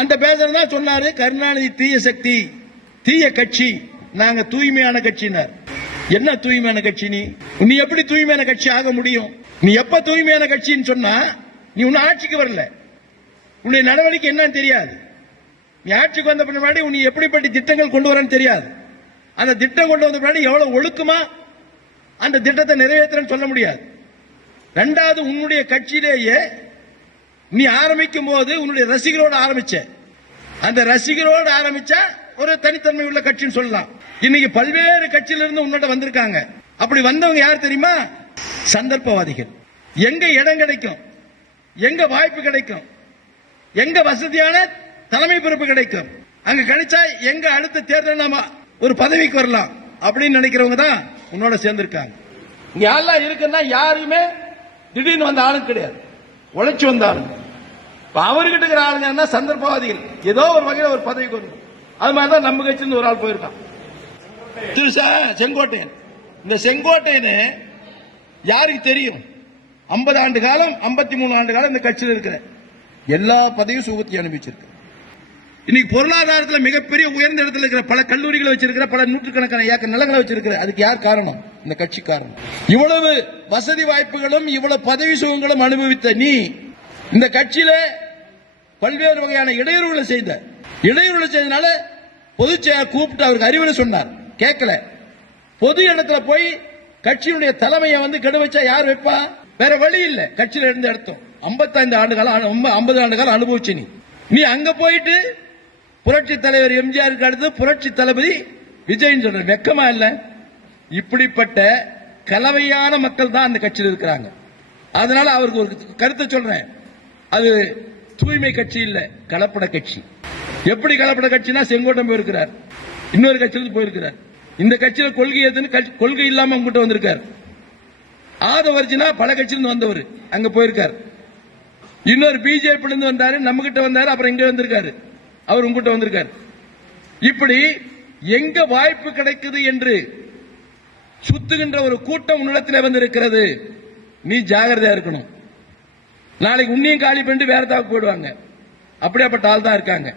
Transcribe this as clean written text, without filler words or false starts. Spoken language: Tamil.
அந்த பேசுறதா சொன்னாரு கருணாநிதி தீய சக்தி, தீய கட்சி, நாங்க தூய்மையான கட்சினார். என்ன தூய்மையான கட்சி? நீ எப்படி தூய்மையான கட்சி ஆக முடியும்? நீ எப்ப தூய்மையான கட்சின்னு சொன்னா நீ உன்ன ஆட்சிக்கு வரல, உன்னுடைய நடவடிக்கை என்னன்னு தெரியாது. நீ ஆட்சிக்கு வந்த பின்னாடி உன்னை எப்படிப்பட்ட திட்டங்கள் கொண்டு வரன்னு தெரியாது. அந்த திட்டம் கொண்டு வந்த பின்னாடி எவ்வளவு ஒழுக்கமா அந்த திட்டத்தை நிறைவேற்றன்னு சொல்ல முடியாது. ரெண்டாவது, உன்னுடைய கட்சியிலேயே நீ ஆரம்பிக்கும் போது உன்னுடைய ரசிகரோடு ஆரம்பிச்ச, அந்த ரசிகரோடு ஆரம்பிச்சா ஒரு தனித்தன்மை உள்ள கட்சின்னு சொல்லலாம். இன்னைக்கு பல்வேறு கட்சியிலிருந்து உன்னோட வந்திருக்காங்க. அப்படி வந்தவங்க யார் தெரியுமா? சந்தர்ப்பவாதிகள். எங்க இடம் கிடைக்கும், எங்க வாய்ப்பு கிடைக்கும், எங்க வசதியான தலைமை பொறுப்பு கிடைக்கும், அங்க கிடைச்சா எங்க அடுத்த தேர்தல் நாம ஒரு பதவிக்கு வரலாம் அப்படின்னு நினைக்கிறவங்க தான் உன்னோட சேர்ந்திருக்காங்க. இங்க யாரெல்லாம் இருக்குன்னா யாருமே திடீர்னு வந்த ஆளுங்க கிடையாது, உழைச்சு வந்த ஆளுங்க. அவர்கிட்ட இருக்கிற ஆளுங்க சந்தர்ப்பவாதிகள், ஏதோ ஒரு வகையில் ஒரு பதவிக்கு வரணும். அது மாதிரிதான் நம்ம கட்சியிலிருந்து ஒரு ஆள் போயிருக்கான், திரு செங்கோட்டையன். இந்த செங்கோட்டையன் யாருக்கு தெரியும்? 50 ஆண்டு காலம், 53 ஆண்டு காலம் இந்த கட்சியில் இருக்கிற எல்லா பதவியும் சுகத்தி அனுப்பிச்சிருக்கு. இன்னைக்கு பொருளாதாரத்தில் மிகப்பெரிய உயர்ந்த இடத்துல இருக்கிற பல கல்லூரிகளை வச்சிருக்கிற, பல நூற்றுக்கணக்கான ஏக்கர் நிலங்களை வச்சிருக்கிற, அதுக்கு யார் காரணம்? இந்த கட்சி காரணம். இவ்வளவு வசதி வாய்ப்புகளும் இவ்வளவு பதவி சுகங்களும் அனுபவித்த நீ இந்த கட்சியில பல்வேறு வகையான இடையூறுகளை செய்தனால பொதுச் செயலர் கூப்பிட்டு அவருக்கு அறிவுரை சொன்னார், கேட்கல. பொது இடத்துல போய் கட்சியினுடைய தலைமையை கெடு வச்சா யார் வைப்பா? வேற வழி இல்ல. கட்சியில இருந்து எடுத்தோம். 55 ஆண்டு காலம், 50 ஆண்டு காலம் அனுபவிச்சு நீ அங்க போயிட்டு புரட்சி தலைவர் எம்ஜிஆருக்கு அடுத்து புரட்சி தளபதி விஜய் சொல்ற வெக்கமா இல்ல? இப்படிப்பட்ட கலவையான மக்கள் தான் அந்த கட்சியில் இருக்கிறாங்க. அதனால அவருக்கு ஒரு கருத்தை சொல்றேன், அது தூய்மை கட்சி இல்ல, கலப்பட கட்சி. எப்படி கலப்பட கட்சினா, செங்கோட்டம் போயிருக்கிறார், இன்னொரு கட்சியிலிருந்து போயிருக்கிறார். இந்த கட்சியில கொள்கை எதுன்னு கொள்கை இல்லாம உங்ககிட்ட வந்திருக்காரு. ஆதவர்ஜினா பல கட்சியிலிருந்து வந்தவர், அங்க போயிருக்காரு. இன்னொரு பிஜேபி இருந்து வந்தாரு, நம்ம கிட்ட வந்தாரு, அப்புறம் இங்க வந்திருக்காரு, அவர் உங்ககிட்ட வந்திருக்காரு. இப்படி எங்க வாய்ப்பு கிடைக்குது என்று சுத்துகின்ற ஒரு கூட்டம் உன்னிடத்தில் வந்திருக்கிறது. நீ ஜாகிரதையா இருக்கணும். நாளைக்கு உன்னையும் காலி பண்ணிட்டு வேற தாக்கு போயிடுவாங்க. அப்படியாப்பட்ட ஆள் தான் இருக்காங்க.